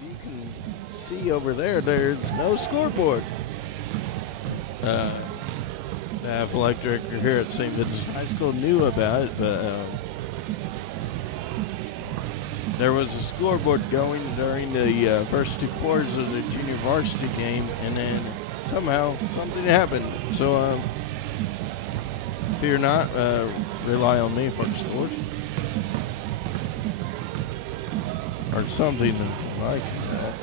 as you can see over there, there's no scoreboard. The athletic director here at St. Vincent High School knew about it, but there was a scoreboard going during the first 2 quarters of the junior varsity game, and then somehow something happened. So fear not, rely on me for scores. Or something like that.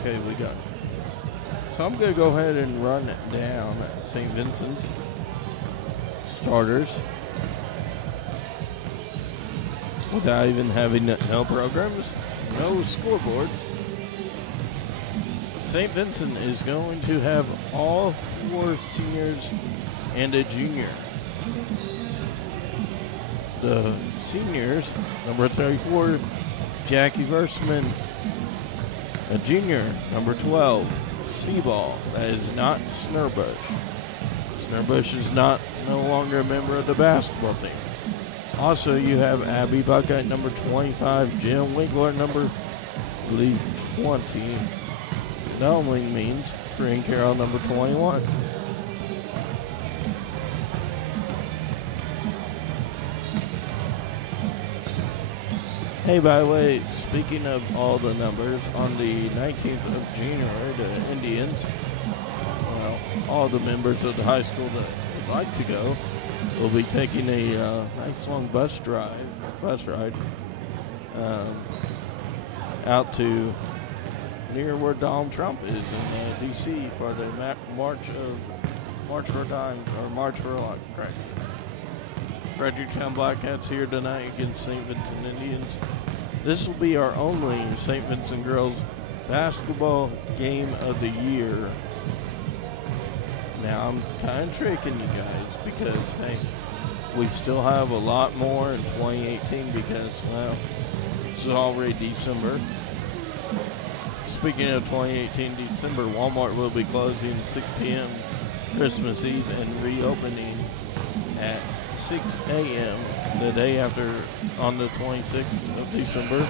Okay, we got it. So I'm going to go ahead and run it down at St. Vincent's starters without even having no programs, no scoreboard. St. Vincent is going to have all 4 seniors and a junior. The seniors, number 34, Jackie Versman, a junior, number 12, Seaball. That is not Snurbush. Snurbush is no longer a member of the basketball team. Also, you have Abby Buckeye, number 25, Jim Winkler, number, I believe, 20. That only means Green Carroll, number 21. Hey, by the way, speaking of all the numbers, on the 19th of January, the Indians, well, all the members of the high school that would like to go, will be taking a nice long bus ride out to near where Donald Trump is in D.C. for the March for Dimes, or March for Life. Correct. Fredericktown Blackcats here tonight against St. Vincent Indians. This will be our only St. Vincent girls basketball game of the year. Now, I'm kind of tricking you guys because, hey, we still have a lot more in 2018 because, well, it's already December. Speaking of 2018 December, Walmart will be closing at 6 p.m. Christmas Eve and reopening at 6 a.m. the day after on the 26th of December.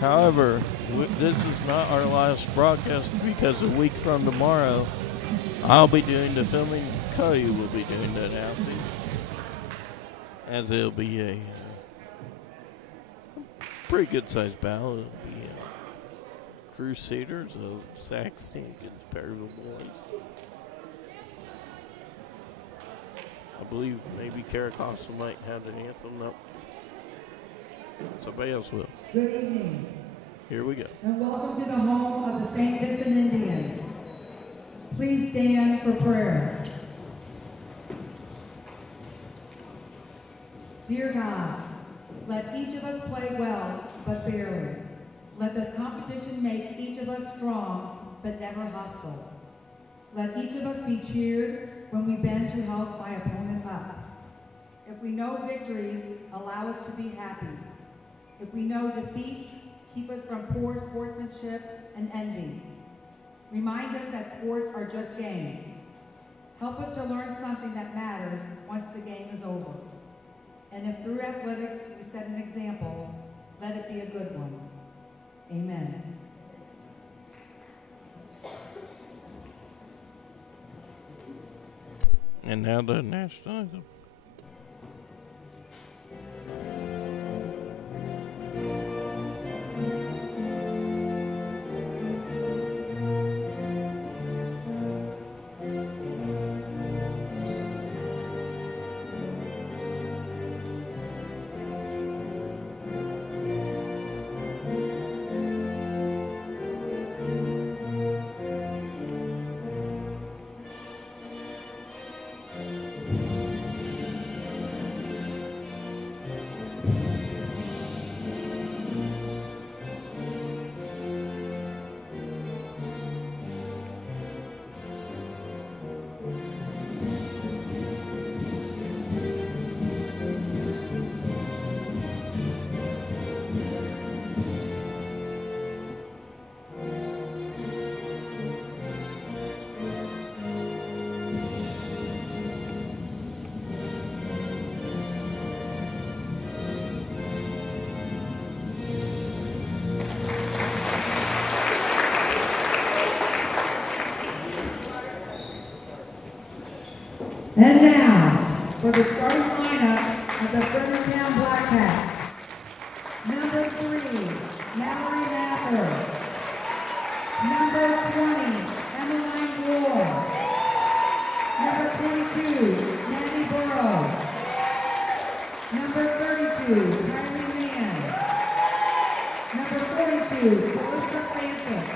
However, this is not our last broadcast because a week from tomorrow, I'll be doing the filming. Cody will be doing the announcing, as it'll be a pretty good-sized battle. It'll be Crusaders of Saxton against Perryville Boys. I believe maybe Caracasa might have the anthem up. Somebody else will. Good evening. Here we go. And welcome to the home of the St. Vincent Indians. Please stand for prayer. Dear God, let each of us play well, but fairly. Let this competition make each of us strong, but never hostile. Let each of us be cheered when we bend to help my opponent up. If we know victory, allow us to be happy. If we know defeat, keep us from poor sportsmanship and envy. Remind us that sports are just games. Help us to learn something that matters once the game is over. And if through athletics we set an example, let it be a good one. Amen. And now the national anthem. And now, for the starting lineup of the Fredericktown Black Hats. Number 3, Mallory Mather. Number 20, Emmeline Moore. Number 22, Mandy Burrow. Number 32, Kylie Mann. Number 42, Melissa Francis.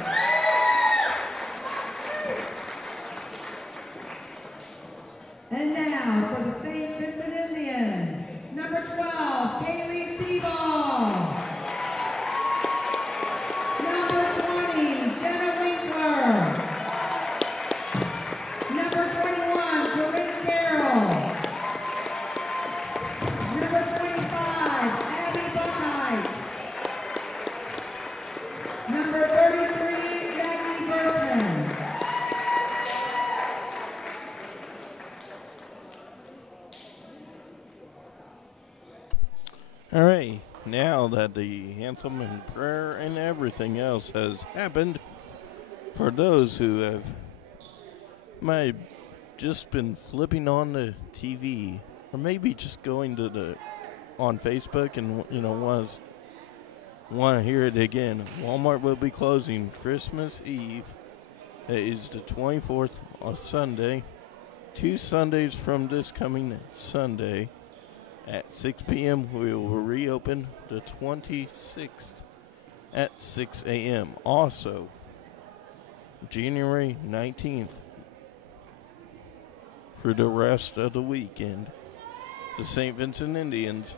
And now for the St. Vincent Indians, number 12, Kaylee Seaball. Number 20, Jenna Winkler. Number 21, Corinne Carroll. Number 25, Abby Buckeye. Number 33, Jackie Bursman. All right, now that the anthem and prayer and everything else has happened, for those who have might have just been flipping on the TV, or maybe just going to on Facebook and want to hear it again, Walmart will be closing Christmas Eve. It is the 24th on Sunday, 2 Sundays from this coming Sunday. At 6 p.m., we will reopen the 26th at 6 a.m. Also, January 19th, for the rest of the weekend, the St. Vincent Indians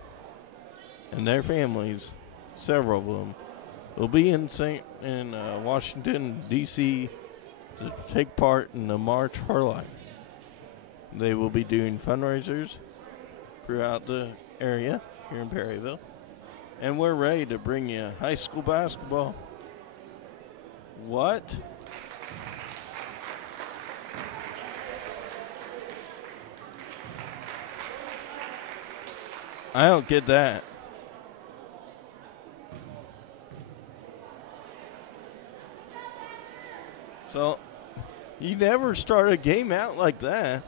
and their families, several of them, will be in Washington, D.C. to take part in the March for Life. They will be doing fundraisers throughout the area here in Perryville, and we're ready to bring you high school basketball. What? I don't get that. So, you never start a game out like that.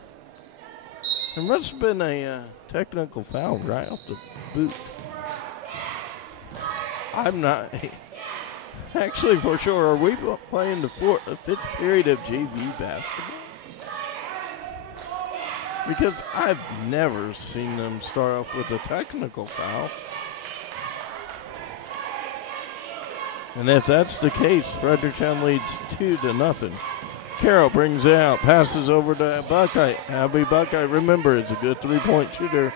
There must have been a technical foul right off the boot. I'm not actually for sure. Are we playing the 5th period of JV basketball? Because I've never seen them start off with a technical foul. And if that's the case, Fredericktown leads 2-0. Carroll brings it out, passes over to Buckeye. Abby Buckeye, remember, is a good three-point shooter.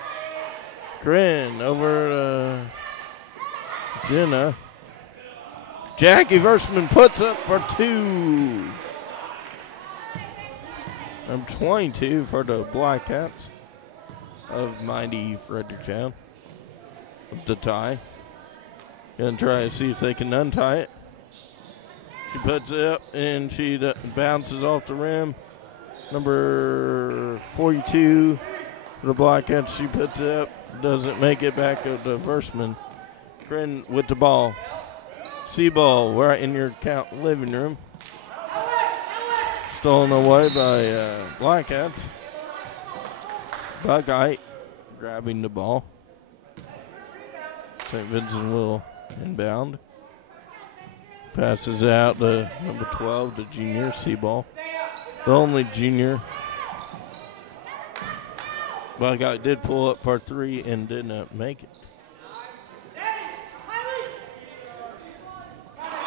Corinne over to Jenna. Jackie Versman puts up for 2. Number 22 for the Black Cats of mighty Fredericktown. The tie. Gonna try to see if they can untie it. She puts it up and she bounces off the rim. Number 42 for the Black Cats. She puts it up, doesn't make it back to Versman. Corinne with the ball. Seaball right in your living room. Stolen away by Black Cats. Buckeye grabbing the ball. St. Vincent will inbound. Passes out to number 12, the junior, Seaball. The only junior. Buckeye did pull up for 3 and did not make it.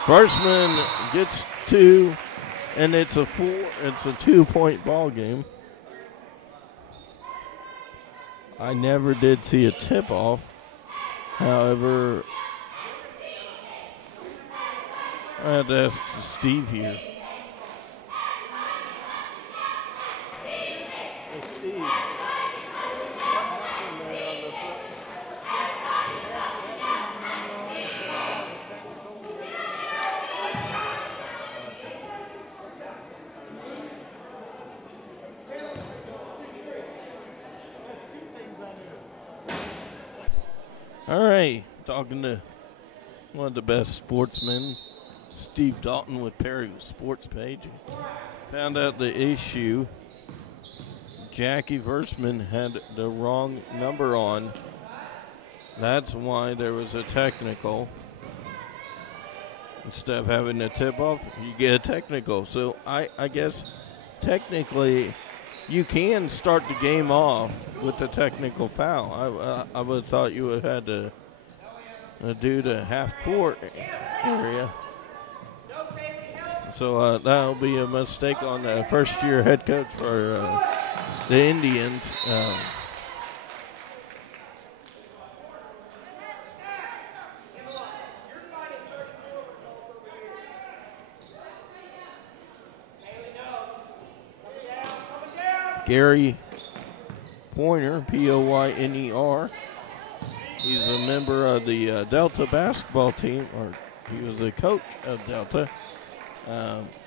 Versman gets 2, and it's a 2-point ball game. I never did see a tip-off. However, I had to ask Steve here. Hey, Steve. All right, talking to one of the best sportsmen, Steve Dalton with Perry Sports Page. Found out the issue Jackie Versman had the wrong number on. That's why there was a technical. Instead of having a tip-off, you get a technical. So I guess technically you can start the game off with the technical foul. I would have thought you would have had to do the half-court area. So that'll be a mistake on the first-year head coach for the Indians. Gary Poyner, Poyner. He's a member of the Delta basketball team, or he was a coach of Delta.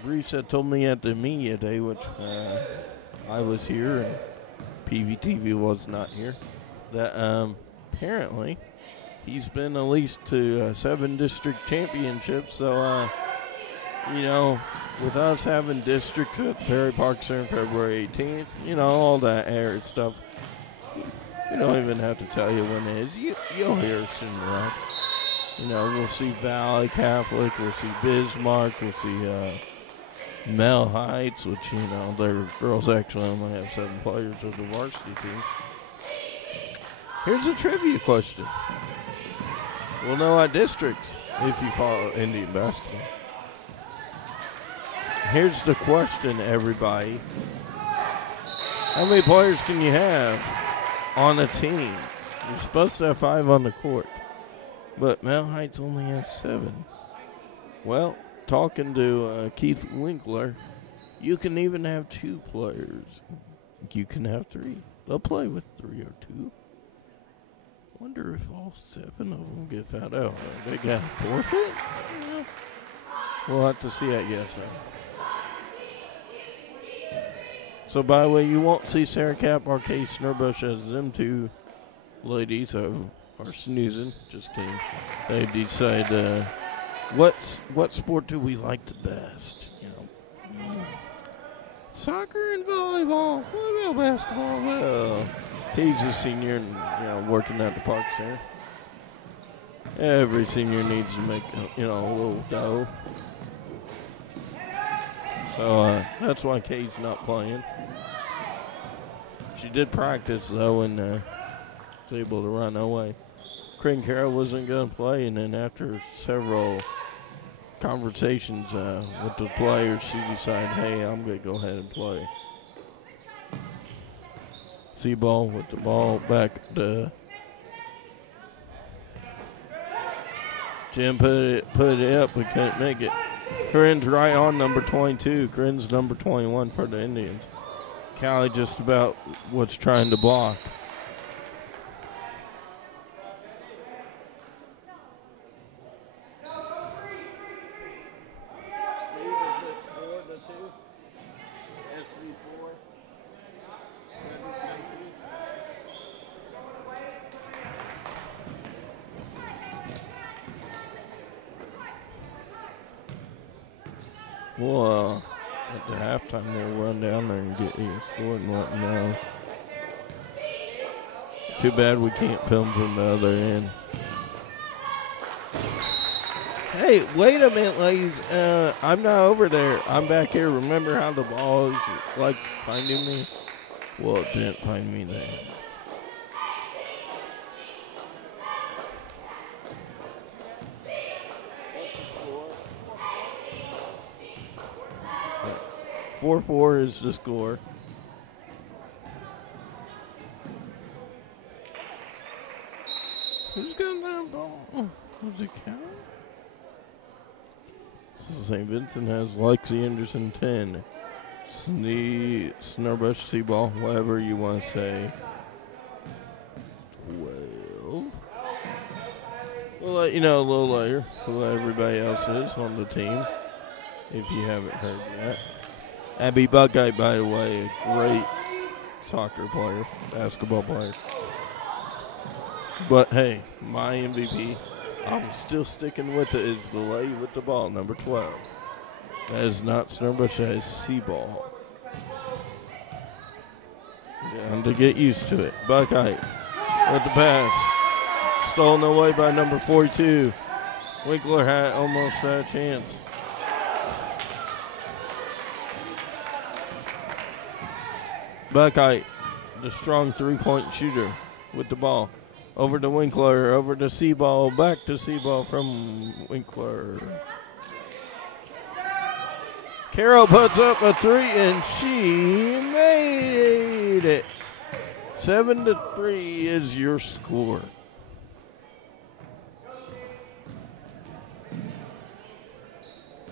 Reese had told me at the media day, which I was here and PVTV was not here, that apparently he's been at least to 7 district championships. So, with us having districts at Perry Park Center February 18th, all that air stuff, we don't even have to tell you when it is. You'll hear us soon enough. We'll see Valley Catholic, we'll see Bismarck, we'll see Mel Heights, which, their girls actually only have 7 players of the varsity team. Here's a trivia question. We'll know our districts if you follow Indian basketball. Here's the question, everybody. How many players can you have on a team? You're supposed to have 5 on the court, but Mel Heights only has 7. Well, talking to Keith Winkler, you can even have 2 players. You can have 3. They'll play with 3 or 2. Wonder if all 7 of them get found out. They got forfeit? Yeah. We'll have to see that, yes, sir. So, by the way, you won't see Sarah Cap or Kay Snurbush as them 2 ladies are snoozing. Just kidding. They decide what sport do we like the best? Soccer and volleyball. What about basketball? Well, Kay's a senior and working at the Park Center. Every senior needs to make a little dough. So that's why Kay's not playing. She did practice, though, and was able to run away. Crane Carroll wasn't going to play, and then after several conversations with the players, she decided, hey, I'm going to go ahead and play. Seaball with the ball back to Jim, put it up, but couldn't make it. Corinne's right on number 22. Corinne's number 21 for the Indians. Callie just about was trying to block. Well, at the halftime, we'll run down there and get you scored and whatnot. Too bad we can't film from the other end. Hey, wait a minute, ladies. I'm not over there. I'm back here. Remember how the ball is like finding me? Well, it didn't find me there. Four 4 is the score. Who's got that ball? Does it count? St. Vincent has Lexi Anderson 10. Snurbush Seaball, whatever you want to say. 12. We'll let you know a little later who everybody else is on the team, if you haven't heard yet. Abby Buckeye, by the way, a great soccer player, basketball player. But, hey, my MVP, I'm still sticking with it, is the lady with the ball, number 12. That is not Snurbush, that is Seaball. And to get used to it. Buckeye with the pass. Stolen away by number 42. Winkler almost had a chance. Buckeye, the strong three-point shooter with the ball. Over to Winkler, over to Seaball, back to Seaball from Winkler. Carroll puts up a three, and she made it. 7-3 is your score.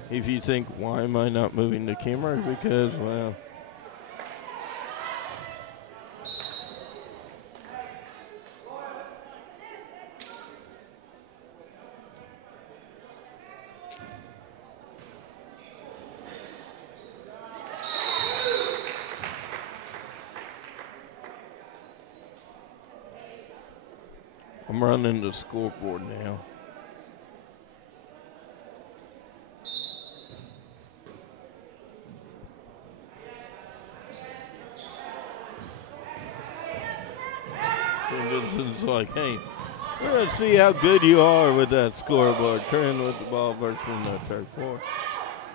If you think, why am I not moving the camera? Because, well, I'm running the scoreboard now. So Vincent's like, hey, we're going to see how good you are with that scoreboard. Curran with the ball versus the third floor.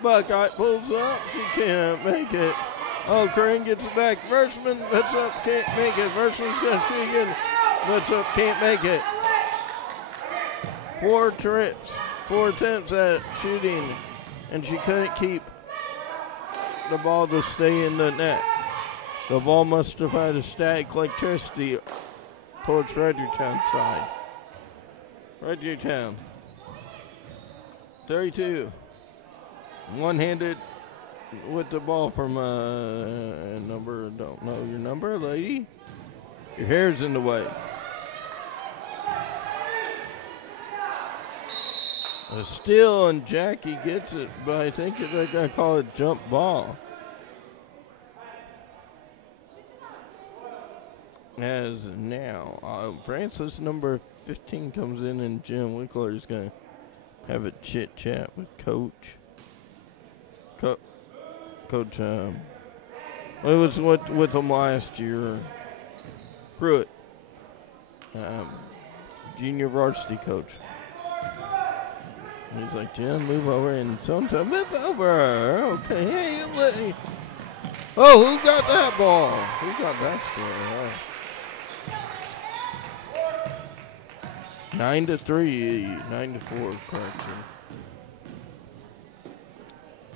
Buckeye pulls up. She can't make it. Oh, Curran gets it back. Versman puts up, can't make it. Versman's going to shoot again. Puts up, can't make it. 4 trips, 4 attempts at shooting, and she couldn't keep the ball to stay in the net. The ball must have had a static electricity towards Fredericktown side. Fredericktown, 32. One-handed with the ball from number, don't know your number, lady. Your hair's in the way. A steal, and Jackie gets it, but I think they're going to call it jump ball. As now, Francis number 15 comes in, and Jim Winkler is going to have a chit-chat with Coach. Coach, it was with him last year. Pruitt, junior varsity coach. He's like, Jim, move over, and so-and-so, move over. Okay, hey, lady. Oh, who got that ball? Who got that score? 9-3, 9-4, correction.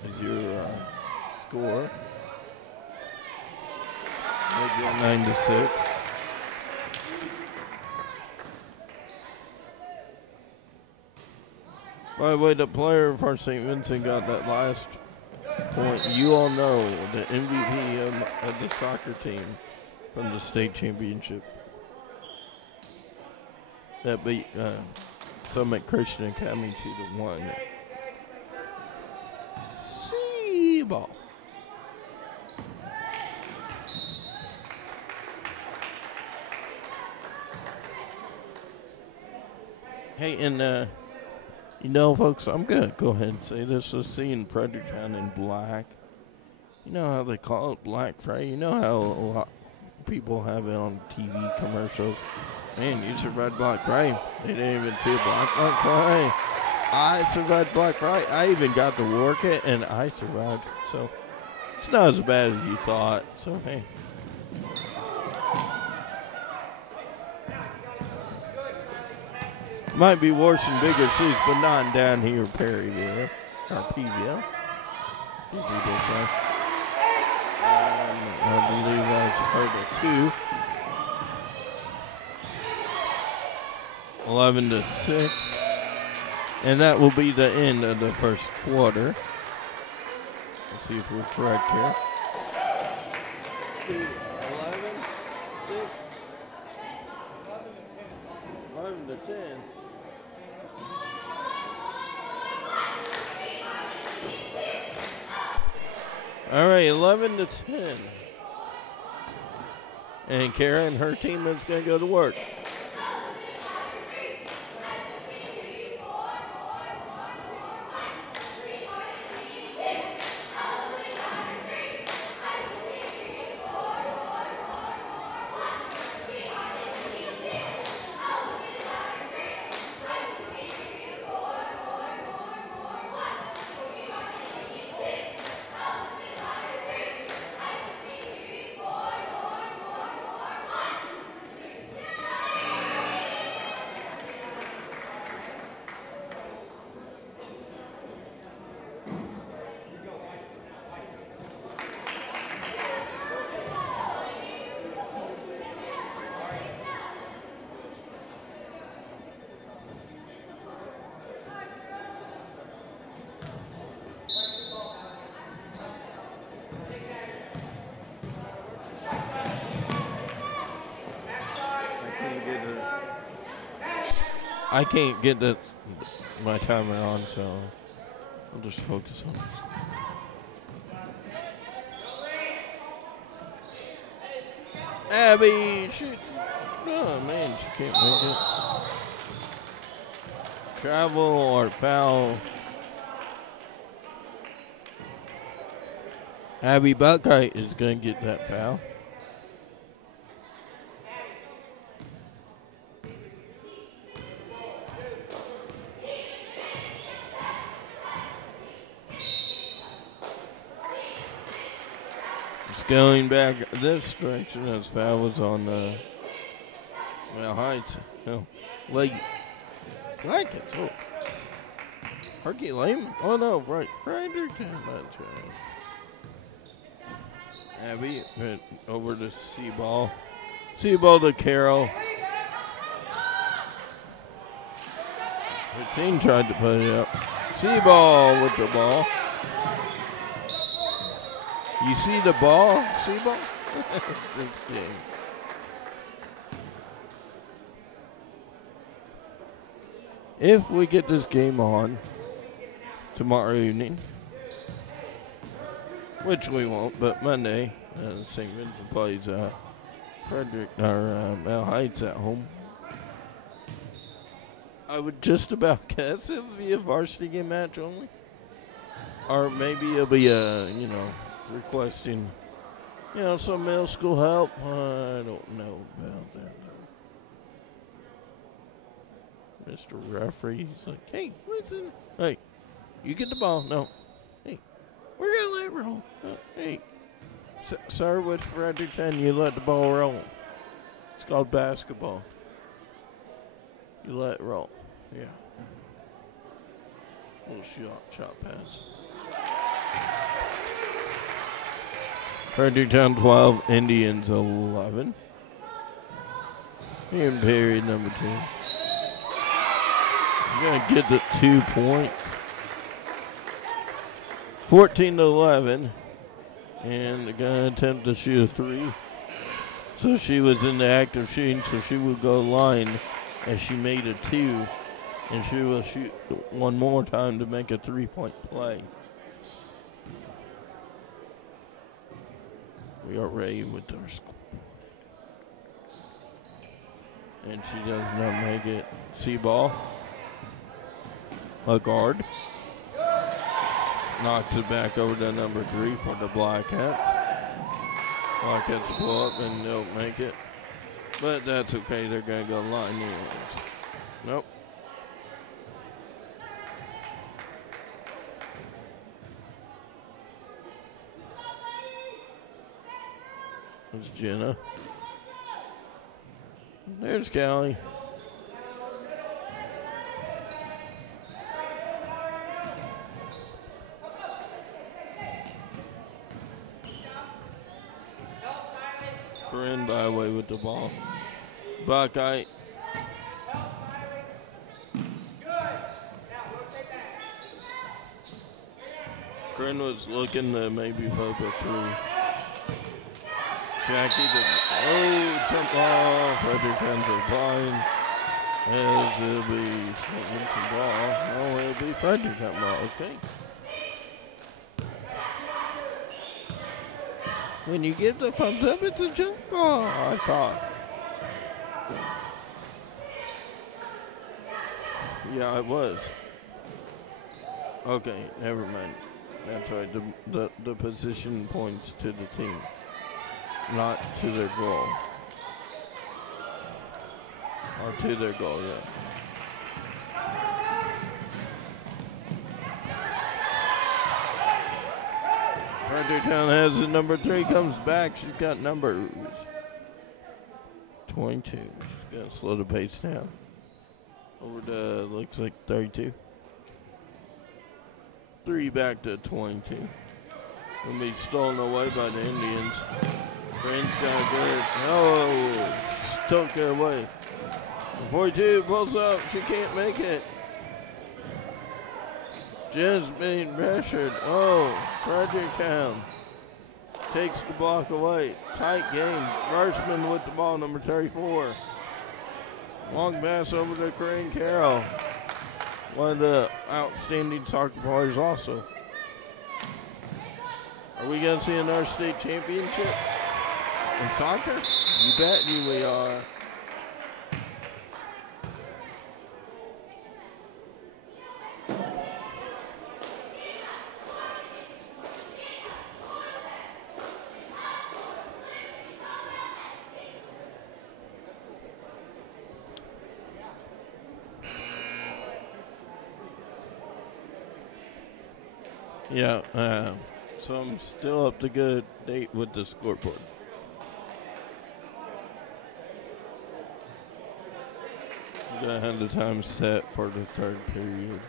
Is your score. Maybe 9-6. By the way, the player for St. Vincent got that last point. You all know the MVP of the soccer team from the state championship that beat Summit Christian Academy 2-1. Ball. Hey, and you know, folks, I'm gonna go ahead and say this. Let's see in Fredericktown in black. You know how they call it Black Friday? You know how a lot of people have it on TV commercials? Man, you survived Black Friday. They didn't even see Black Friday. I survived Black Friday. I even got to work it, and I survived. So it's not as bad as you thought. So, hey. Might be worse in bigger cities, but not down here, Perryville or Peeville. I believe I heard it too. 11-6. And that will be the end of the first quarter. Let's see if we're correct here. 11-6. 11-10. All right, 11-10. And Kara and her team is going to go to work. I can't get my timer on, so I'll just focus on this. Abby, oh man, she can't make it. Travel or foul. Abby Buckeye is going to get that foul. It's going back this direction as foul was on Heights. No, late. Blankets. Oh. Harky Lame? Oh no, right. Fredericton. That's right. Abby over to C-ball. C-ball to Carroll. Her team tried to put it up. C-ball with the ball. You see the ball, C-ball? This game. If we get this game on tomorrow evening, which we won't, but Monday, St. Vincent plays Mount Heights at home. I would just about guess it would be a varsity game match only. Or maybe it'll be requesting, some middle school help. I don't know about that. Mr. Referee, he's like, hey, listen. Hey, you get the ball. No. Hey, we're going to let it roll. Hey, sir, with Fredericton, you let the ball roll. It's called basketball. You let it roll. Yeah. Little shot pass. Fredericton 12, Indians 11. In period number 2. Going to get the 2 points. 14-11. And they're going to attempt to shoot a 3. So she was in the act of shooting, so she will go line as she made a 2. And she will shoot one more time to make a 3-point play. We are ready with our score. And she does not make it. C-ball. A guard. Knocks it back over to number 3 for the Blackcats. Blackcats pull up and don't make it. But that's okay. They're going to go line anyways. Nope. There's Jenna. There's Callie. Corinne by way with the ball. Buckeye. Corinne was looking to maybe pop a 3. Jackie, jump ball. Fredericton's are blind. As it'll be Vincent ball. Oh, it'll be Fredericton ball. Okay. When you give the thumbs up, it's a jump ball, I thought. Yeah, it was. Okay, never mind. That's right. The position points to the team, not to their goal. Or to their goal, yeah. Fredericton has the number 3, comes back. She's got numbers. 22. She's got to slow the pace down. Over to, looks like 32. 3 back to 22. Will be stolen away by the Indians. Green's got good. Oh, took it away. 42 pulls up. She can't make it. Jen's being pressured. Oh, Fredericton takes the block away. Tight game. Varsman with the ball, number 34. Long pass over to Corinne Carroll. One of the outstanding soccer players also. Are we going to see another state championship in soccer? You bet you we are. Yeah, so I'm still up to good date with the scoreboard. I'm going to have the time set for the third period.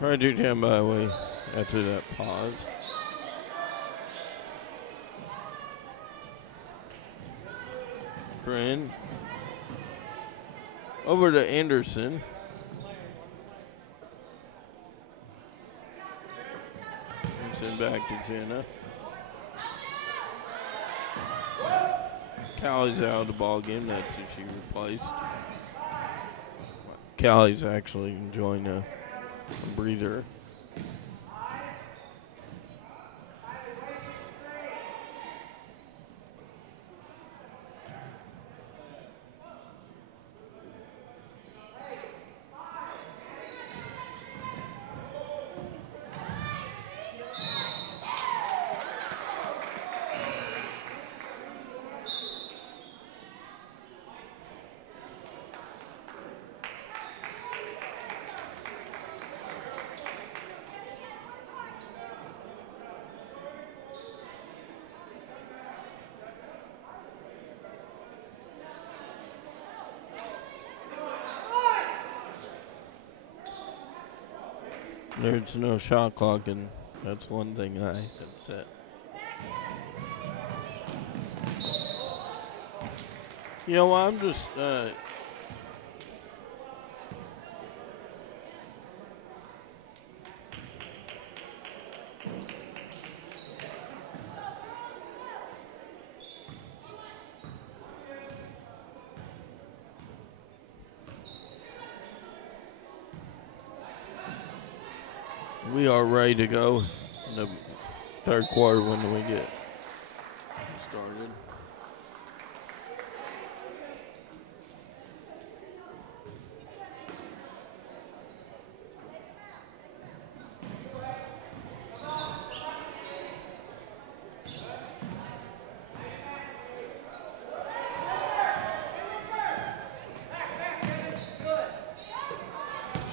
Try to do down by the way after that pause. Corinne. Over to Anderson. Send back to Jenna. Callie's out of the ball game. That's who she replaced. Callie's actually enjoying a breather. There's no shot clock, and that's one thing I had set. You know what, I'm just, we are ready to go in the third quarter when we get started.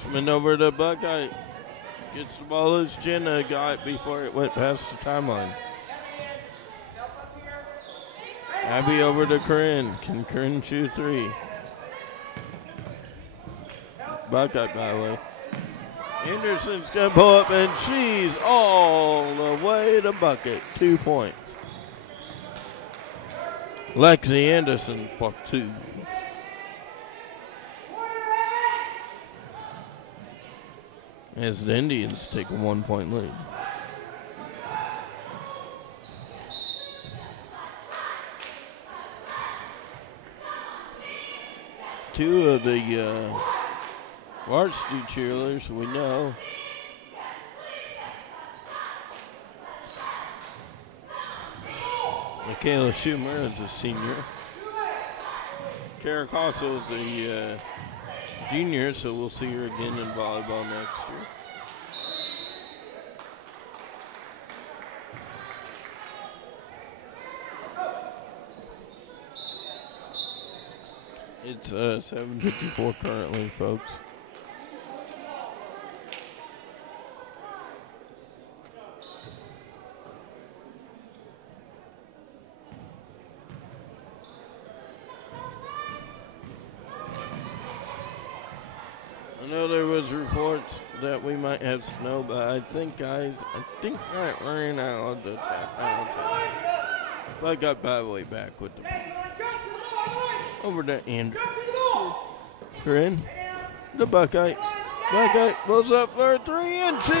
Schmidt over to Buckeye. Gets the ball loose. Jenna got it before it went past the timeline. Abby over to Corinne. Can Corinne shoot three? Buckeye, by the way. Anderson's going to pull up, and she's all the way to bucket. 2 points. Lexi Anderson for 2. As the Indians take a 1-point lead. Two of the varsity cheerleaders we know. Michaela Schumer is a senior. Kara Cosso is a junior, so we'll see her again in volleyball next year. It's 7:54 currently, folks. I know there was reports that we might have snow, but I think, guys, I ran out of the penalty. But I got Byway back with the over to Andrew. Corinne, the Buckeye. Buckeye goes up for a 3, and she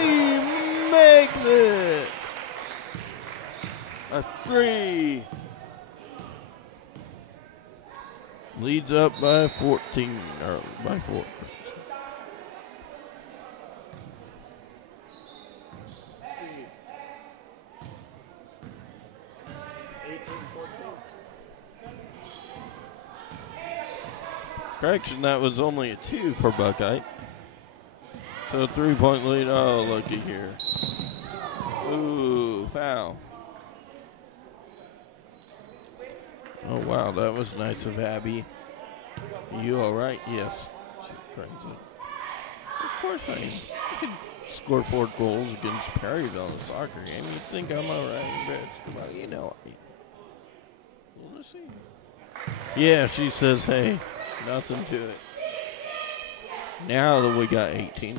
makes it. A 3. Leads up by 14, or by 4. Correction, that was only a 2 for Buckeye. So a 3-point lead. Oh, looky here. Ooh, foul. Oh, wow, that was nice of Abby. You all right? Yes. She cranes it. Of course I am. I could score 4 goals against Perryville in a soccer game. You think I'm all right in basketball? You know I. We'll just see. Yeah, she says, hey. Nothing to it. Now that we got 18.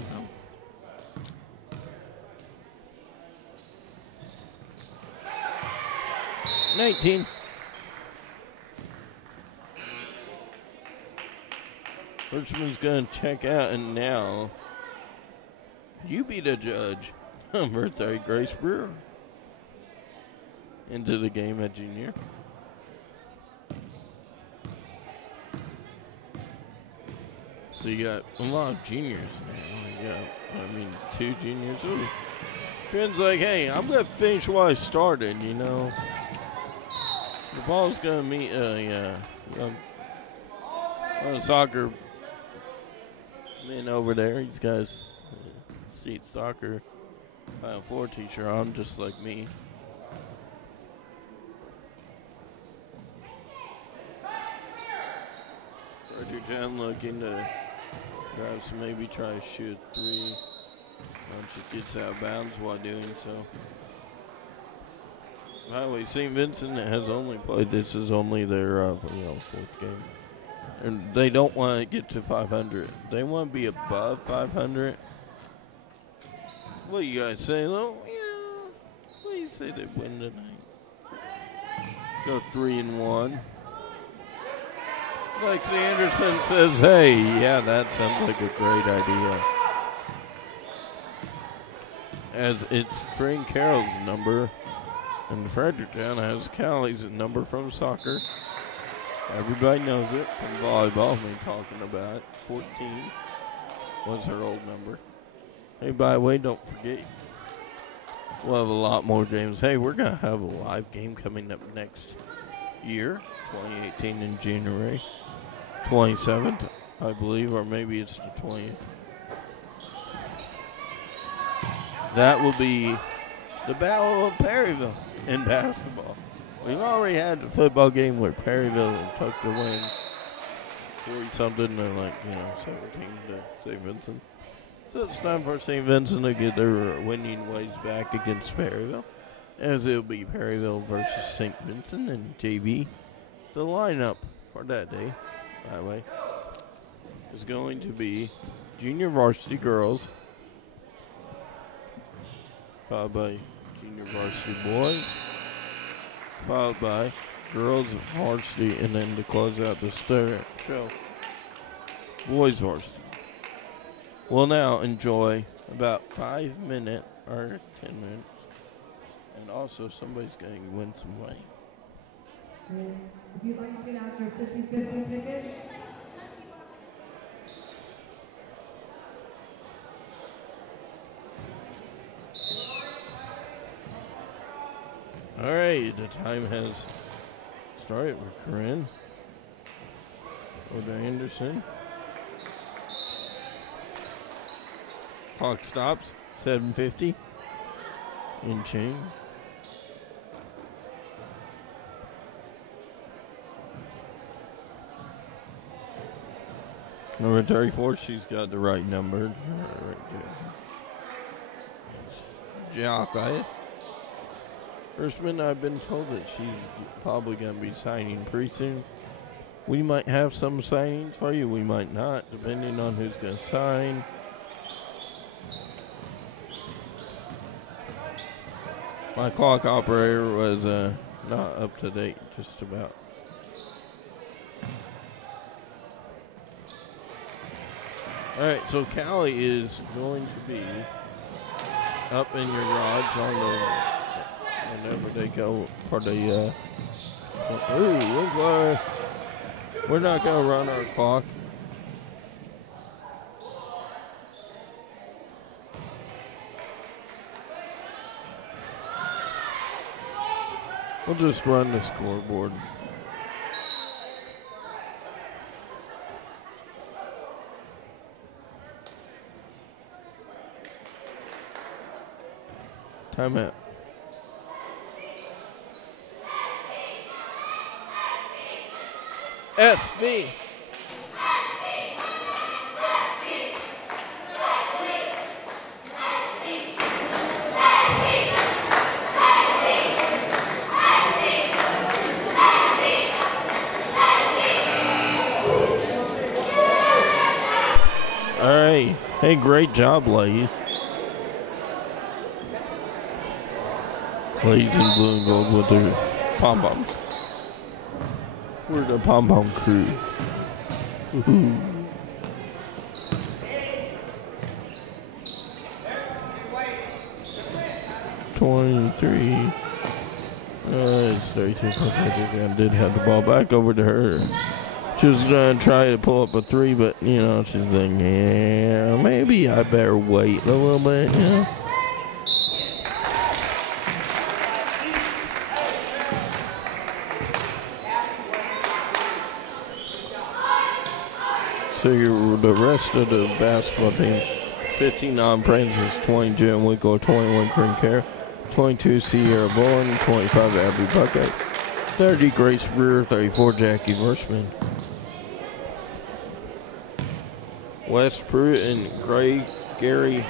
19. Richmond's going to check out, and now you be the judge. Birthday Grace Brewer into the game at junior. So you got a lot of juniors now. You got, 2 juniors. Ooh. Finn's like, hey, I'm going to finish what I started, you know. The ball's going to meet a soccer man over there. He's got his street soccer Final Four teacher on, just like me. Roger John looking to perhaps maybe try to shoot 3 once it gets out of bounds while doing so. By the way, St. Vincent has only played, this is only their 4th game. And they don't want to get to 500. They want to be above 500. What do you guys say? Well, yeah, what do you say they win tonight? Go 3-1. Lexi Anderson says, hey, yeah, that sounds like a great idea. As it's Frank Carroll's number, and Fredericktown has Callie's number from soccer. Everybody knows it from volleyball. We're talking about it. 14 was her old number. Hey, by the way, don't forget, we'll have a lot more games. Hey, we're going to have a live game coming up next year, 2018 in January 27th, I believe, or maybe it's the 20th. That will be the Battle of Perryville in basketball. We've already had the football game where Perryville took the win 40-something and 17 to St. Vincent. So it's time for St. Vincent to get their winning ways back against Perryville, as it'll be Perryville versus St. Vincent and JV. The lineup for that day, by the way, is going to be junior varsity girls, followed by junior varsity boys, followed by girls varsity, and then to close out the show, boys varsity. We'll now enjoy about 5 minutes or 10 minutes, and also somebody's going to win some money. If you'd like to get out your 50-50 ticket, all right, the time has started with Corinne. Oda Anderson. Clock stops, 7:50 in chain. Number 34, she's got the right number. Right there. Jacques. Firstman, I've been told that she's probably going to be signing pretty soon. We might have some signings for you. We might not, depending on who's going to sign. My clock operator was not up to date, just about. All right, so Callie is going to be up in your garage on the whenever they go for the. We're not going to run our clock. We'll just run the scoreboard. Timeout. SB. All right. Hey, great job, ladies. Ladies in blue and gold with their pom-poms. We're the pom-pom crew. Woohoo. It's 32. I did have the ball back over to her. She was going to try to pull up a three, but, she's like, yeah, maybe I better wait a little bit, So the rest of the basketball team, 15 non-Francis, 20 Jen Wickle, 21 Green Care, 22 Sierra Bowen, 25 Abby Buckeye, 30 Grace Brewer, 34 Jackie Versman. Wes Pruitt and Gary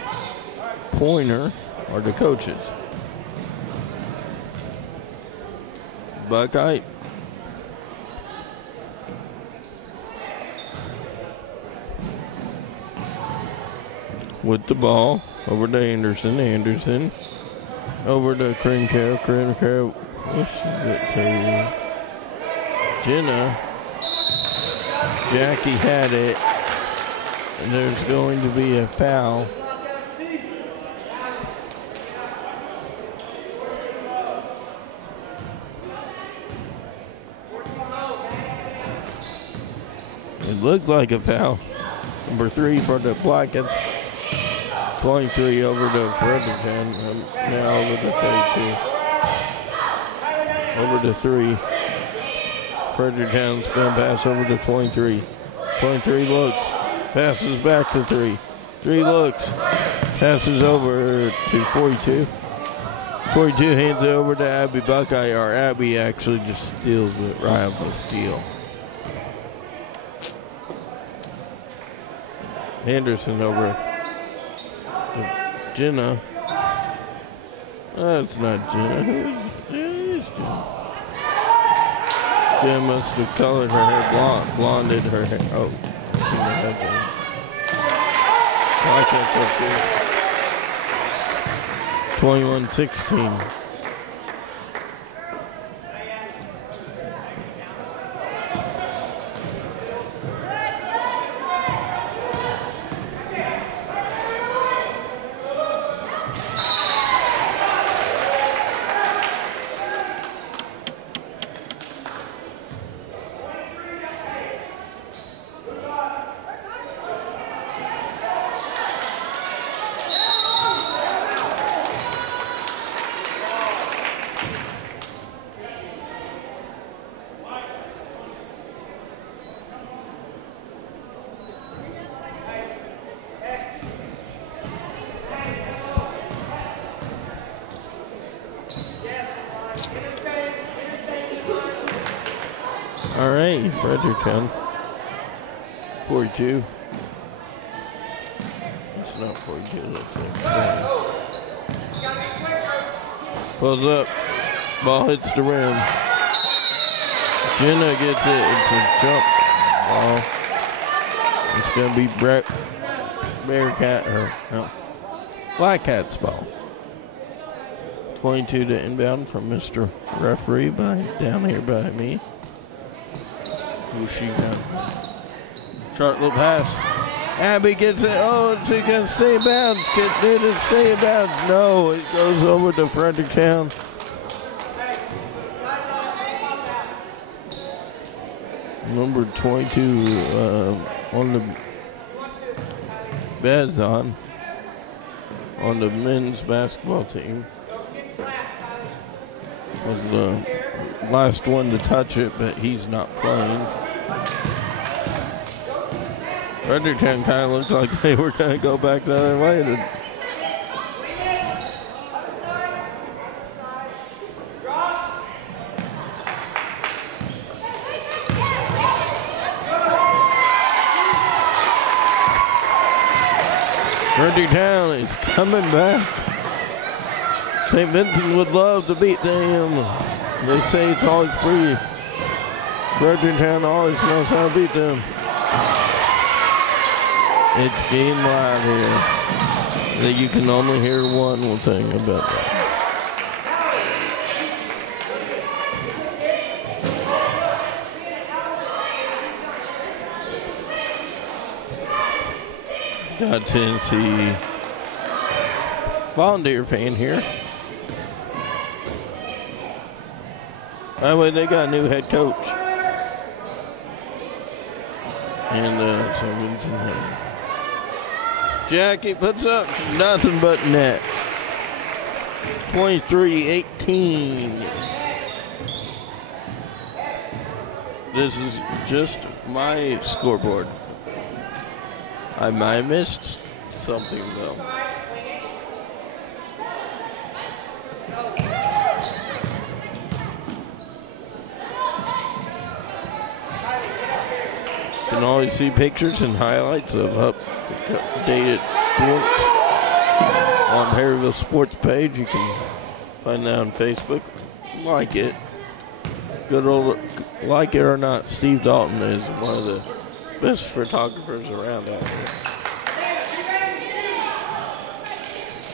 Pointer are the coaches. Buckeye. With the ball, over to Anderson, over to Cream Care, which is it to Jenna. Jackie had it, and there's going to be a foul. It looked like a foul. Number 3 for the Blackets. 23 over to Fredericton. Now over to 32. Over to 3. Fredericton's going to pass over to 23. 23 looks. Passes back to 3. 3 looks. Passes over to 42. 42 hands it over to Abby Buckeye. Or Abby actually just steals it right off a steal. Anderson over Jenna. That's not Jenna. Who's Jenna? Jenna must have colored her hair blonded her hair. Oh, that's it. I can't touch it. 21-16. All right, Fredericton. 42. It's not 42, looks like 40. Pulls up. Ball hits the rim. Jenna gets it. It's a jump ball. It's going to be Bearcat, or no, Black Cat's ball. 22 to inbound from Mr. Referee down here by me. Who's she got? Short little pass. Abby gets it. Oh, is it going to stay in bounds? Did it stay in bounds? No, it goes over to Fredericktown. Number 22 on the Bezon on the men's basketball team was the last one to touch it, but he's not playing. Fredericktown kind of looked like they were going to go back the other way. Fredericktown is coming back. St. Vincent would love to beat them. They say it's always free. Fredericktown always knows how to beat them. It's game live here. That you can only hear one thing about that. Got Tennessee Volunteer fan here. By the way, they got a new head coach. And so Vincent. Jackie puts up nothing but net. 23-18. This is just my scoreboard. I might have missed something, though. You can always see pictures and highlights of updated sports on Perryville Sports page. You can find that on Facebook. Like it. Good old, like it or not, Steve Dalton is one of the best photographers around out here.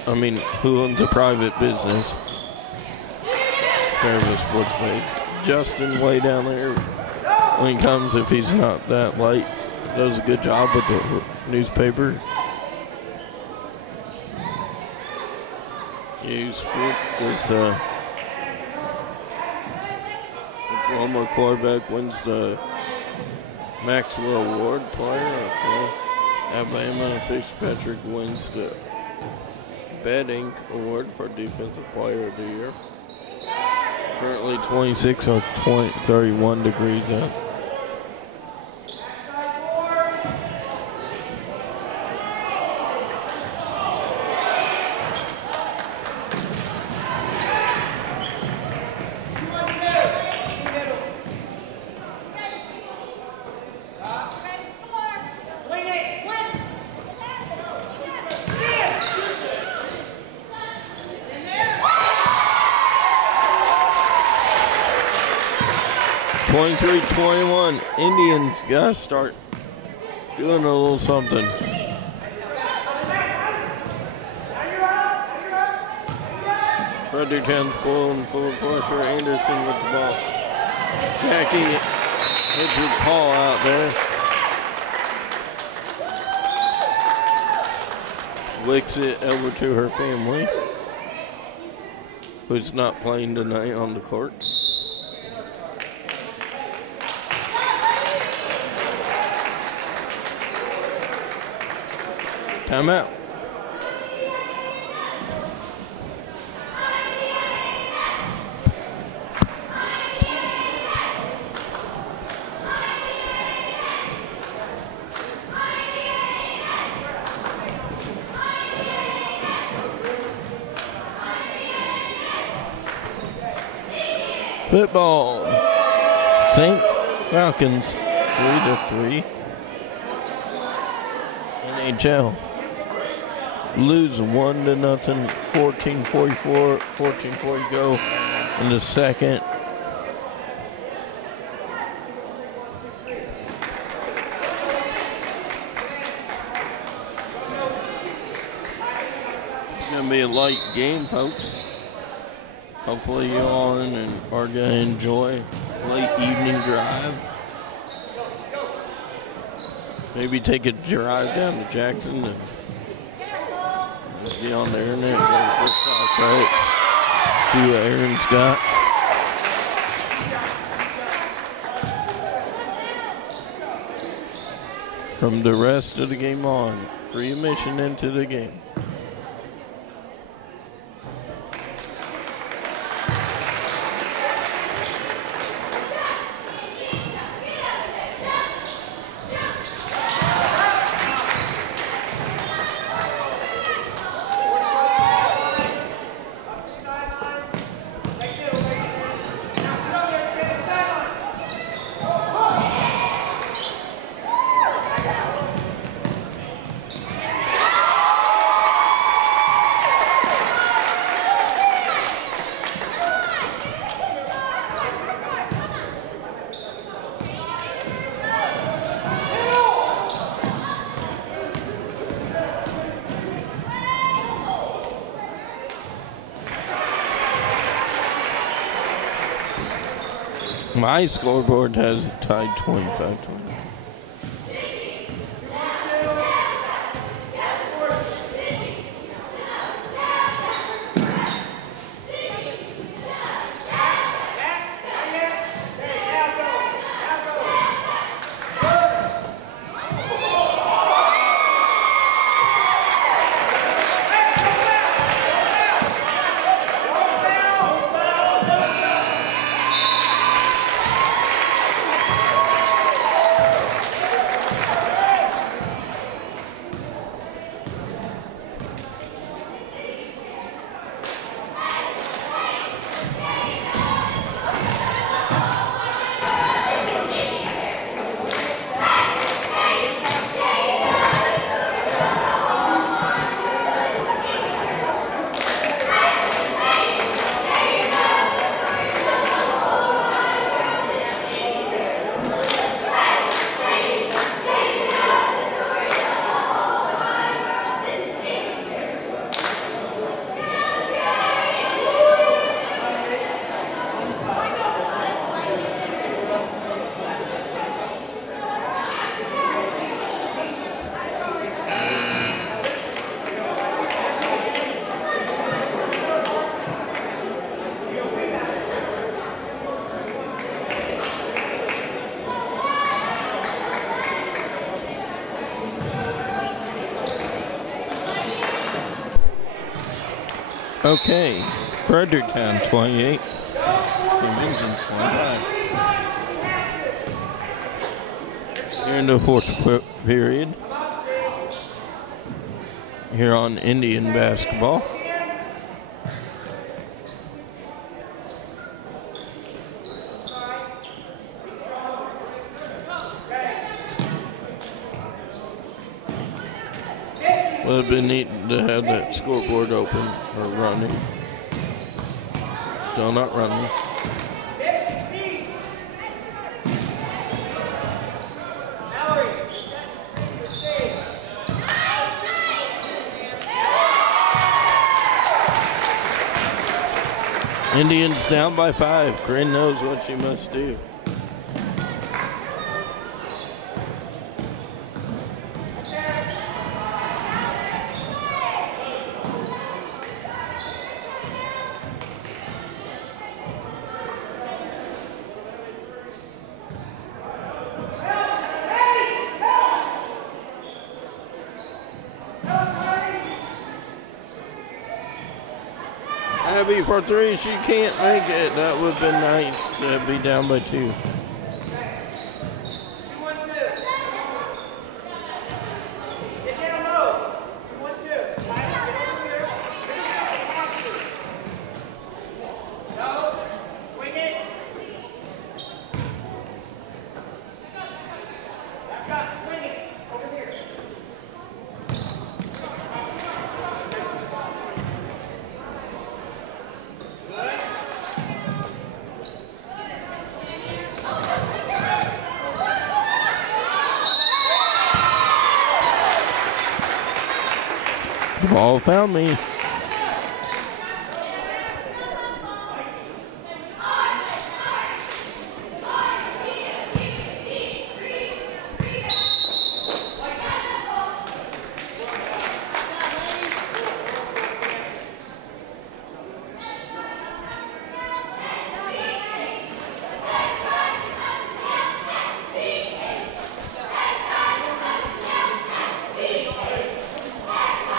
I mean, who owns a private business? Perryville Sports page. Justin way down there. When he comes, if he's not that late, does a good job with the newspaper. News Sports just Oklahoma quarterback wins the Maxwell Award player. Okay. Alabama Fitzpatrick wins the Bed Inc. Award for Defensive Player of the Year. Currently 26 or 31 degrees out. Indians gotta start doing a little something. Fredericktown's pulling full of pressure. Anderson with the ball. Jackie hits his paw out there. Licks it over to her family, who's not playing tonight on the court. Timeout. Football. St. Falcons 3-3. NHL. Lose 1-0, 14-44, 14-4 go in the second. It's gonna be a light game, folks. Hopefully you all are going to enjoy a late evening drive. Maybe take a drive down to Jackson and just be on the internet. Right. See what Aaron's got. From the rest of the game on, free admission into the game. My scoreboard has it tied 25-20. Okay, Fredericktown 28, Vincent 25. Here in the fourth period, here on Indian basketball. Would have been neat to have that scoreboard open or running. Still not running. Indians down by 5. Corinne knows what she must do. Abby for 3, she can't make it. That would have been nice to be down by 2. The ball found me.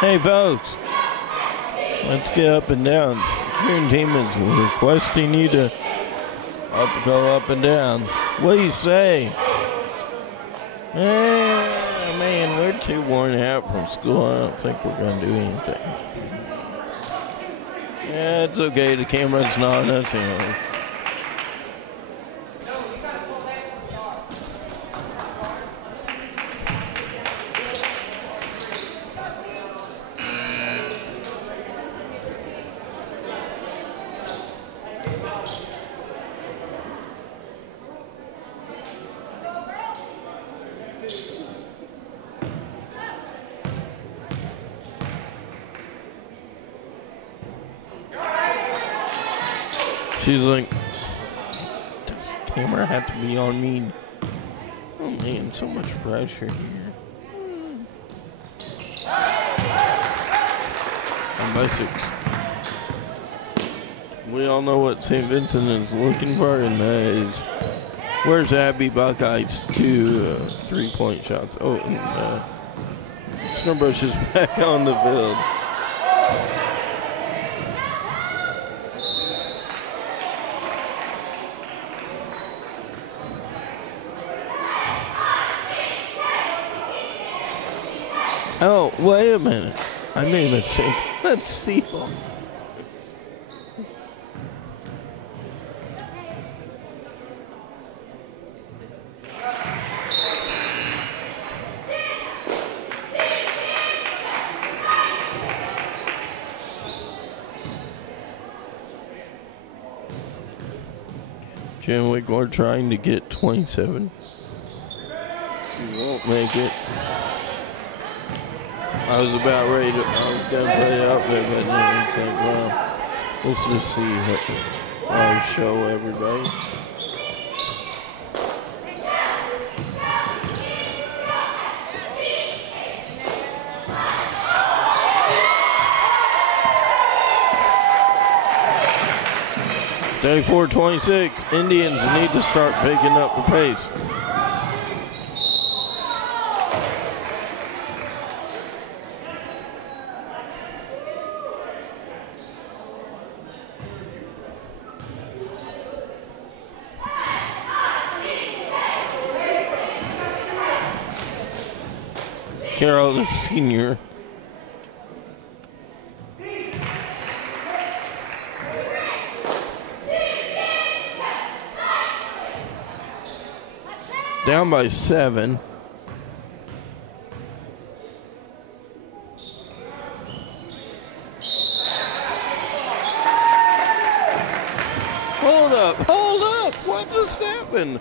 Hey, folks. Let's get up and down. Your team is requesting you to go up and down. What do you say? Man, we're too worn out from school. I don't think we're going to do anything. Yeah, it's okay. The camera's not on us anyway. She's like, does the camera have to be on me? Oh man, so much pressure here. And by 6. We all know what St. Vincent is looking for, and that is, where's Abby Buckeyes 2 3-point shots? Oh, and Snowbrush is back on the field. Oh, wait a minute. I made a mistake. Let's see. Jim Wigward trying to get 27. He won't make it. I was about ready to, I was going to put it up there, but then it's like, well, let's just see what I'll show everybody. (34-26). Indians need to start picking up the pace. Carroll, the senior. Down by 7. Hold up, hold up. What just happened?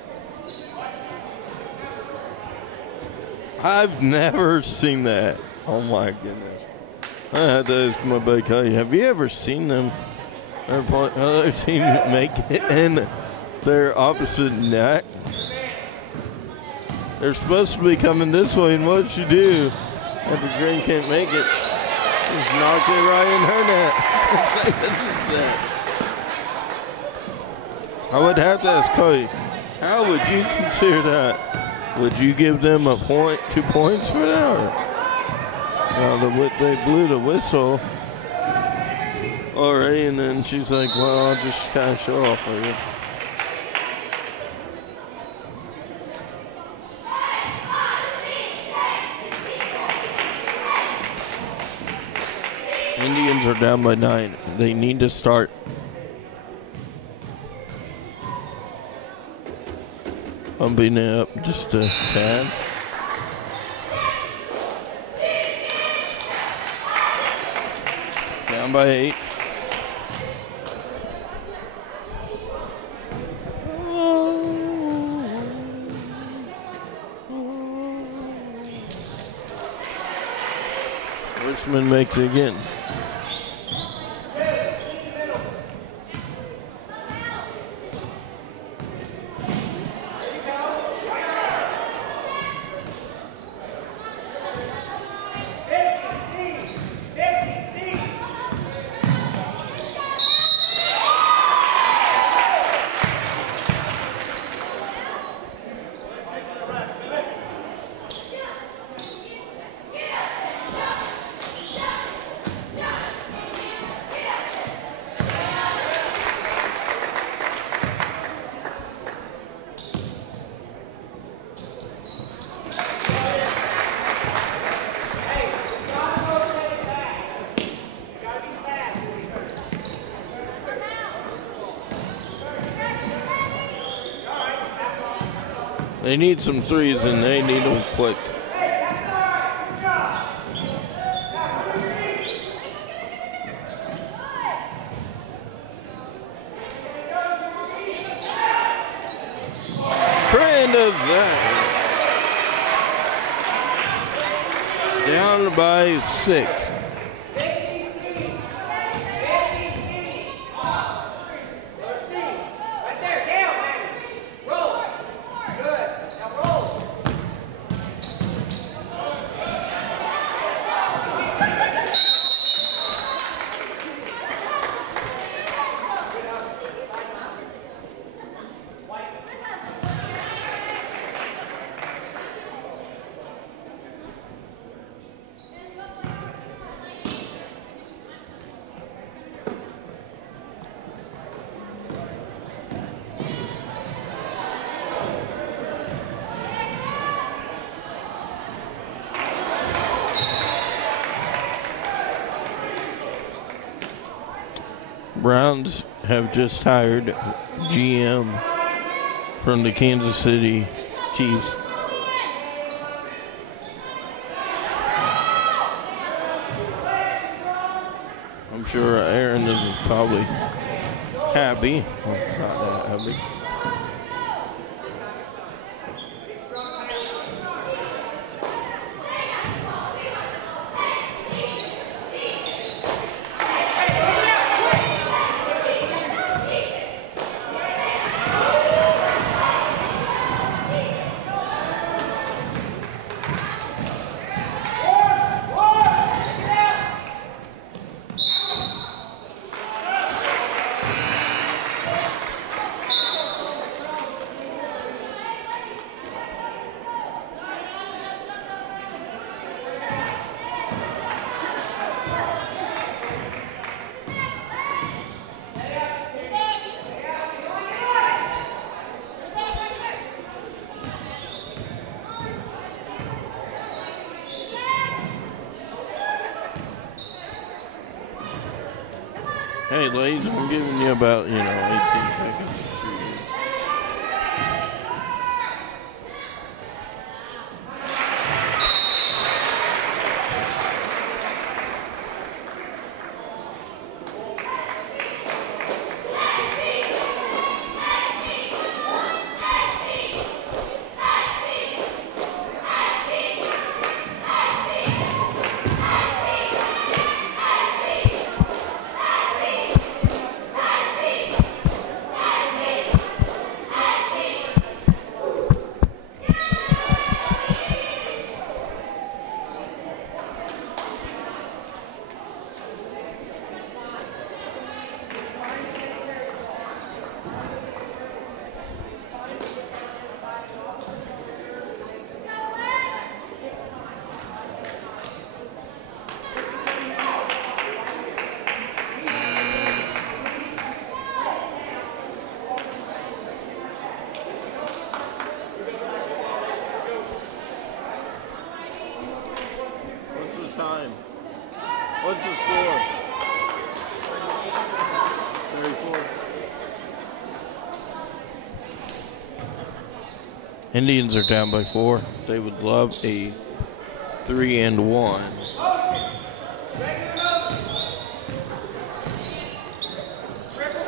I've never seen that. Oh my goodness. I had to ask my buddy Cody, have you ever seen them, other team make it in their opposite net? They're supposed to be coming this way, and what you do if the green can't make it, just knock it right in her net. I would have to ask Cody, how would you consider that? Would you give them a point, 2 points for that? They blew the whistle already, and then she's like, well, I'll just kind of show off for you. Indians are down by 9. They need to start. Bumping it up just a tad. Down by 8. Richmond makes it again. They need some threes, and they need them quick. Tran does that. Down by 6. Browns have just hired GM from the Kansas City Chiefs. I'm sure Aaron is probably happy. Well, not that happy. Hey, ladies, I'm giving you about, 18 seconds to shoot. Time. What's the score? 34. Indians are down by 4. They would love a 3-and-1.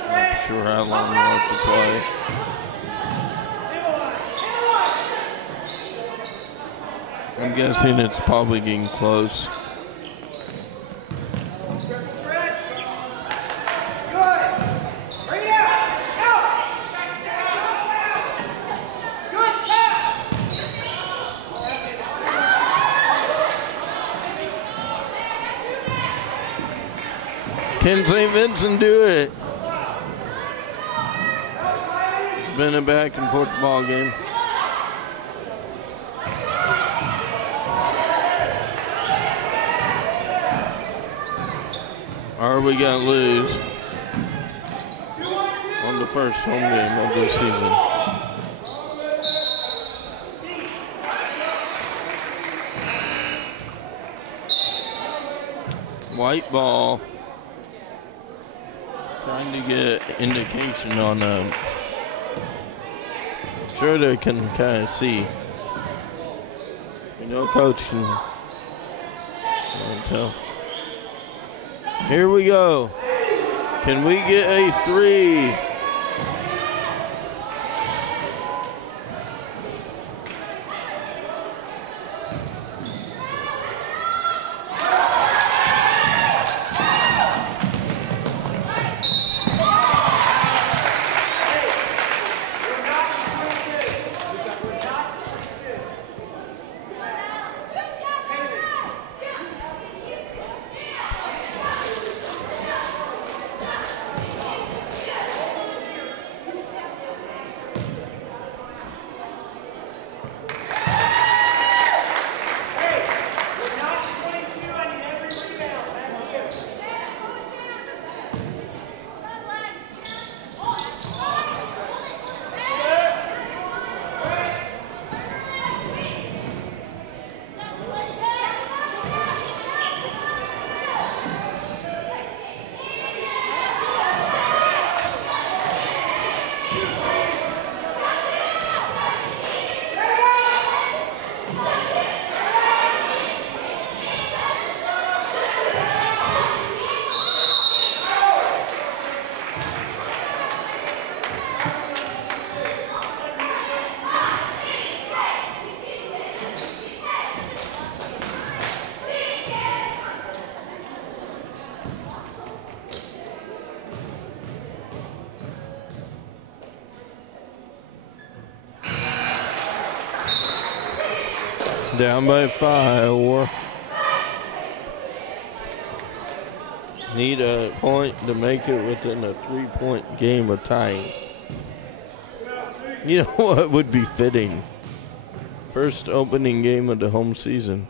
Not sure how long they'll have to play. I'm guessing it's probably getting close. Can St. Vincent do it? It's been a back and forth ball game. Are we going to lose on the first home game of this season? White ball. Trying to get indication on sure they can kind of see. You know, coach can tell. Here we go. Can we get a 3? Down by 5. Need a point to make it within a 3-point game of tying. You know what would be fitting? First opening game of the home season.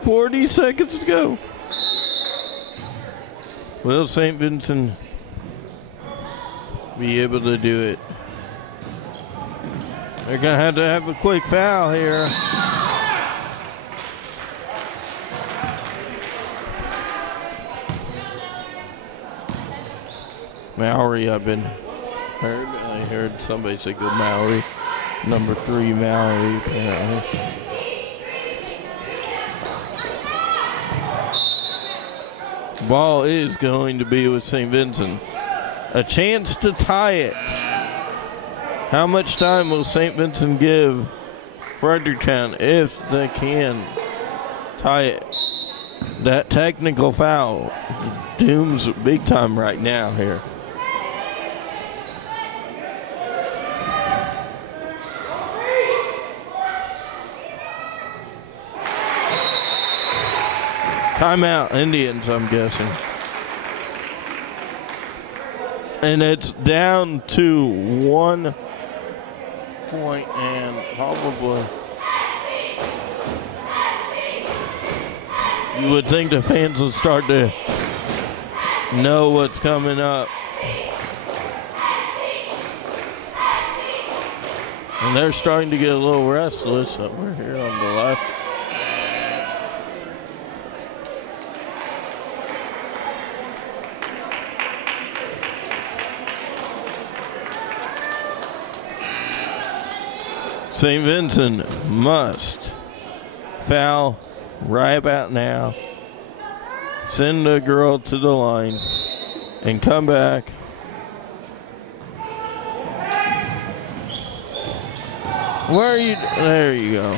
"40 seconds to go." Will St. Vincent be able to do it? They're going to have a quick foul here. Mallory, I heard somebody say good Mallory. Number 3 Mallory, apparently. Ball is going to be with St. Vincent. A chance to tie it. How much time will St. Vincent give Fredericktown if they can tie it? That technical foul dooms big time right now here. Timeout, Indians, I'm guessing. And it's down to 1 point, and probably you would think the fans would start to know what's coming up. And they're starting to get a little restless over here on the left. St. Vincent must foul right about now, send the girl to the line, and come back. Where are you? There you go.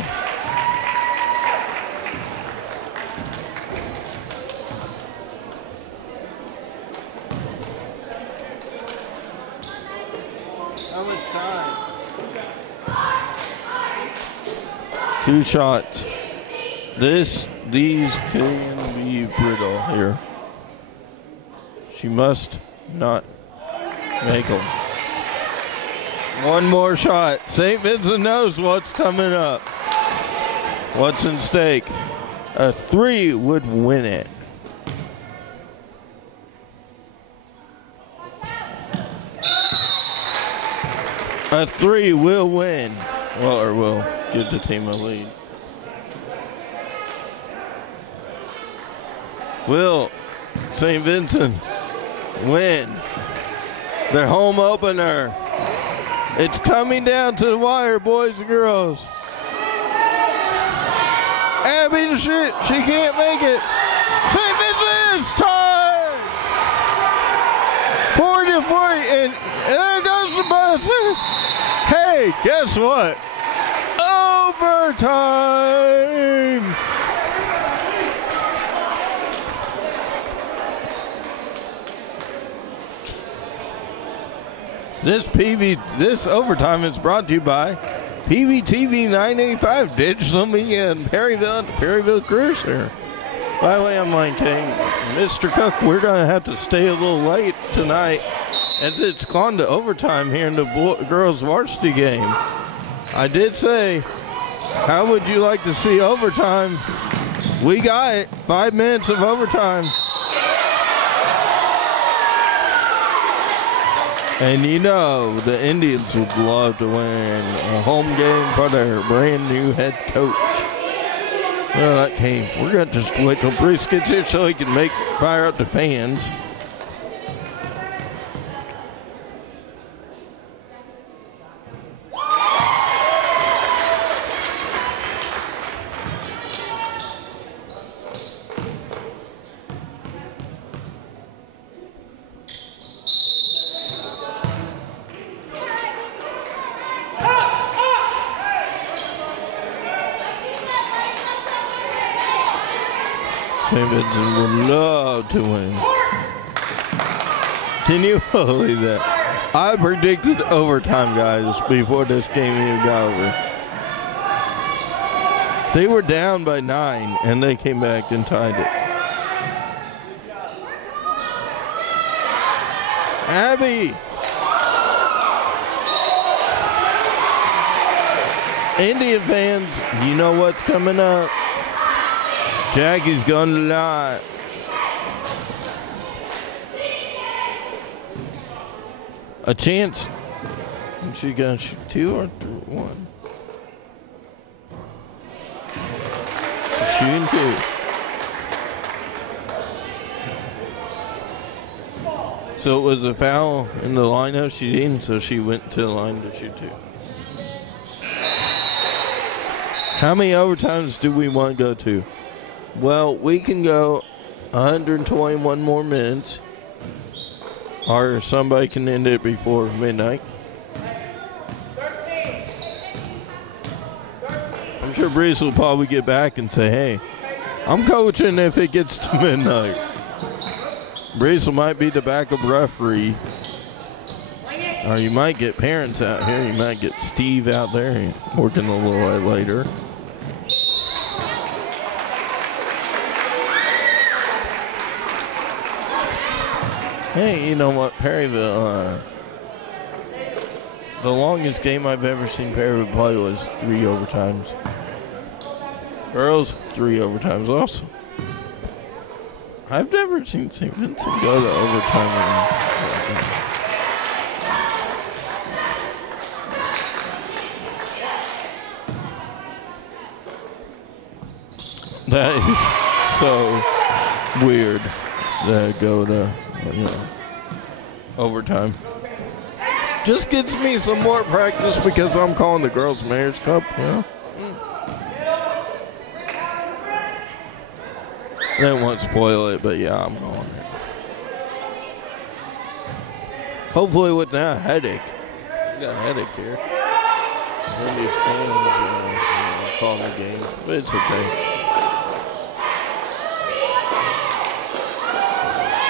How much time? 2 shots. These can be brittle here. She must not make them. 1 more shot. St. Vincent knows what's coming up. What's in stake? A 3 would win it. A 3 will win. Well, or will give the team a lead. Will St. Vincent win their home opener. It's coming down to the wire, boys and girls. Abby, she can't make it. St. Vincent is tied. 40-40, and there goes the bus. Hey, guess what? Overtime. This overtime is brought to you by PVTV 985 Digital Media in Perryville Cruiser. By the way, I'm Mike King. Mr. Cook, we're going to have to stay a little late tonight as it's gone to overtime here in the girls' varsity game. I did say, how would you like to see overtime? We got it. 5 minutes of overtime. And you know, the Indians would love to win a home game for their brand new head coach. Well, okay, we're going to just wait till Bruce gets here so he can fire up the fans. St. Vincent would love to win. Can you believe that? I predicted overtime, guys, before this game even got over. They were down by 9, and they came back and tied it. Abby! Indian fans, you know what's coming up. Jackie's going to lie. A chance. Is she going to shoot 2 or 1? She's shooting 2. So it was a foul in the lineup she didn't, so she went to the line to shoot 2. How many overtimes do we want to go to? Well, we can go 121 more minutes, or somebody can end it before midnight. I'm sure Breeze will probably get back and say, hey, I'm coaching if it gets to midnight. Breeze might be the backup referee, or you might get parents out here. You might get Steve out there working a little bit later. Hey, you know what, Perryville, the longest game I've ever seen Perryville play was 3 overtimes. Girls, 3 overtimes also. I've never seen St. Vincent go to overtime. That is so weird that go to, overtime. Just gets me some more practice because I'm calling the Girls Mayor's Cup, They won't spoil it, but yeah, I'm calling it. Hopefully without a headache. I got a headache here. Maybe it's fans, calling the game, but it's okay.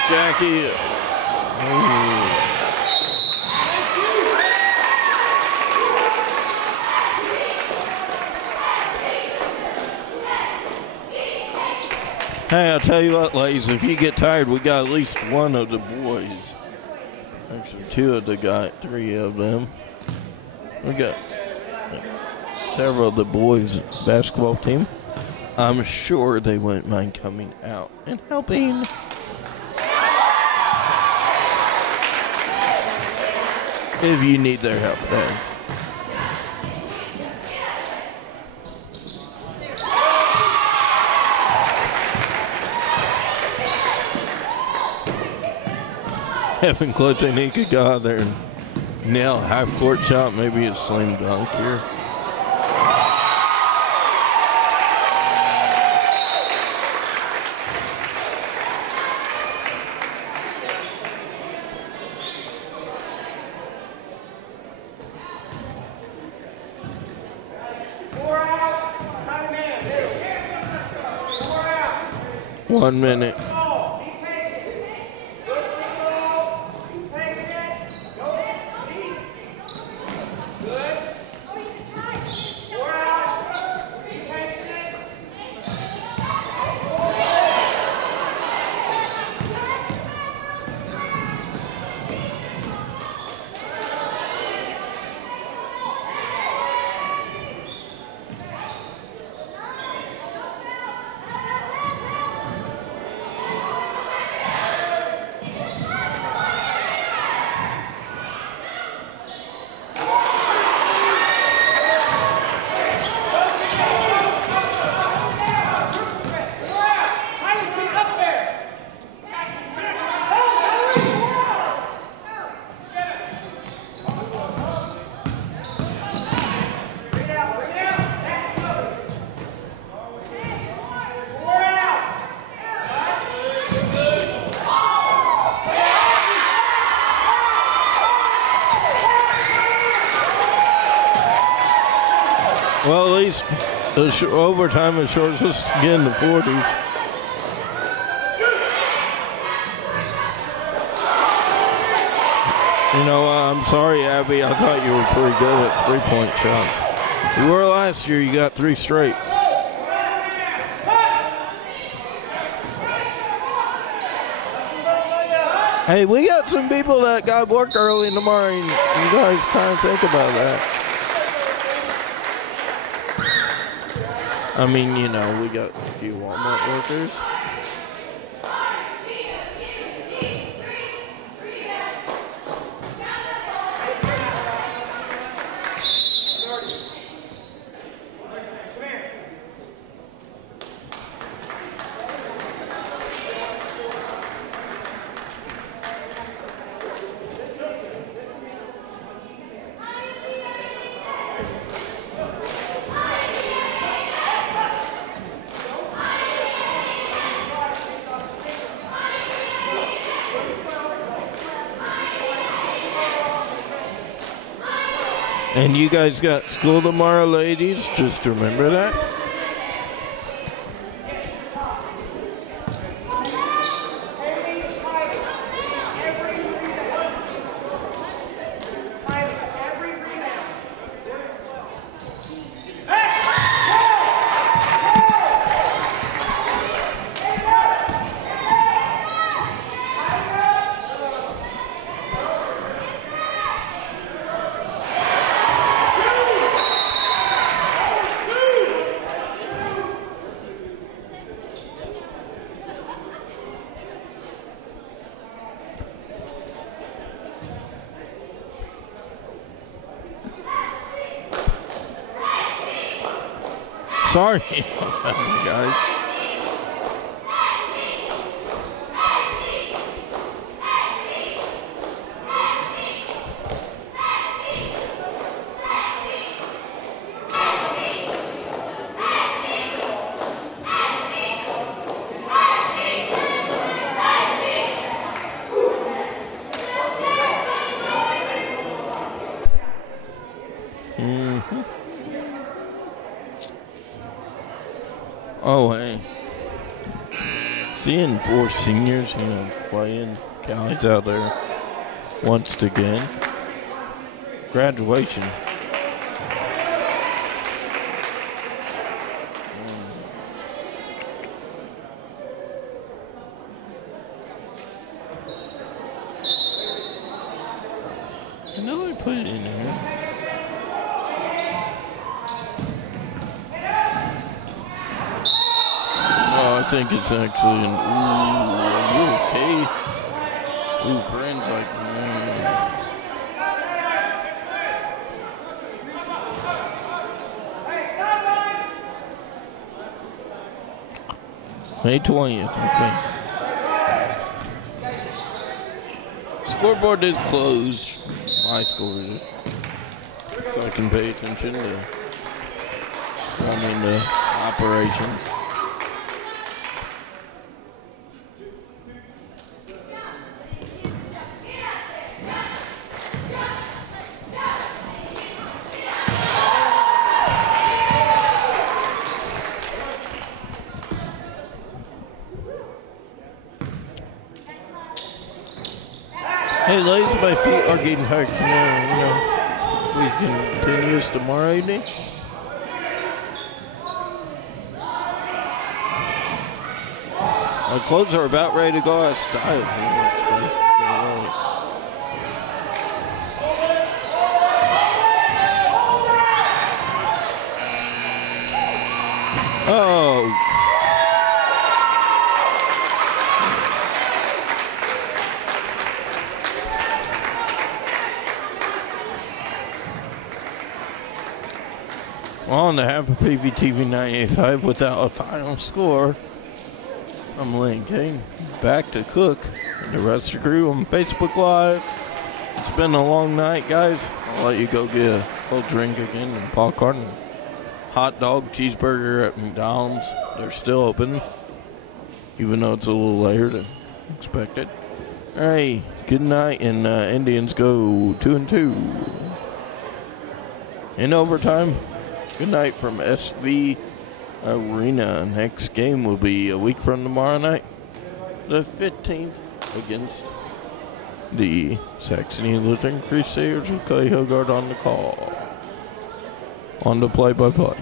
Jackie. Ooh. Hey, I'll tell you what, ladies, if you get tired, we got at least one of the boys. Actually, 2 of the guys, 3 of them. We got several of the boys' basketball team. I'm sure they wouldn't mind coming out and helping. If you need their help, guys. Having clutch technique could go out there and nail a half-court shot, maybe a slam dunk here. One minute. Well, at least the overtime is short. Let's get in the 40s. You know, I'm sorry, Abby. I thought you were pretty good at three-point shots. You were last year. You got 3 straight. Hey, we got some people that got work early in the morning. You guys kind of think about that. I mean, you know, we got a few Walmart workers. And you guys got school tomorrow, ladies. Just remember that. Sorry, guys. Oh, hey. Seeing 4 seniors, you know, playing guys out there once again. Graduation. I know they put it in there. I think it's actually an are you okay? Ooh, friends like May 20th, okay. scoreboard is closed. My score, so I can pay attention to running the operations. Hey, ladies, my feet are getting hurt. We can continue this tomorrow evening. My clothes are about ready to go out of style. Oh. On the half of PVTV 98.5 without a final score. I'm Lane King, back to Cook and the rest of the crew on Facebook Live. It's been a long night, guys. I'll let you go get a cold drink again and popcorn and hot dog, cheeseburger at McDonald's. They're still open, even though it's a little later than expected. All right, good night, and Indians go 2-2. In overtime. Good night from SV Arena. Next game will be a week from tomorrow night, the 15th, against the Saxony Lutheran Crusaders with Clay Hogard on the call. On the play-by-play.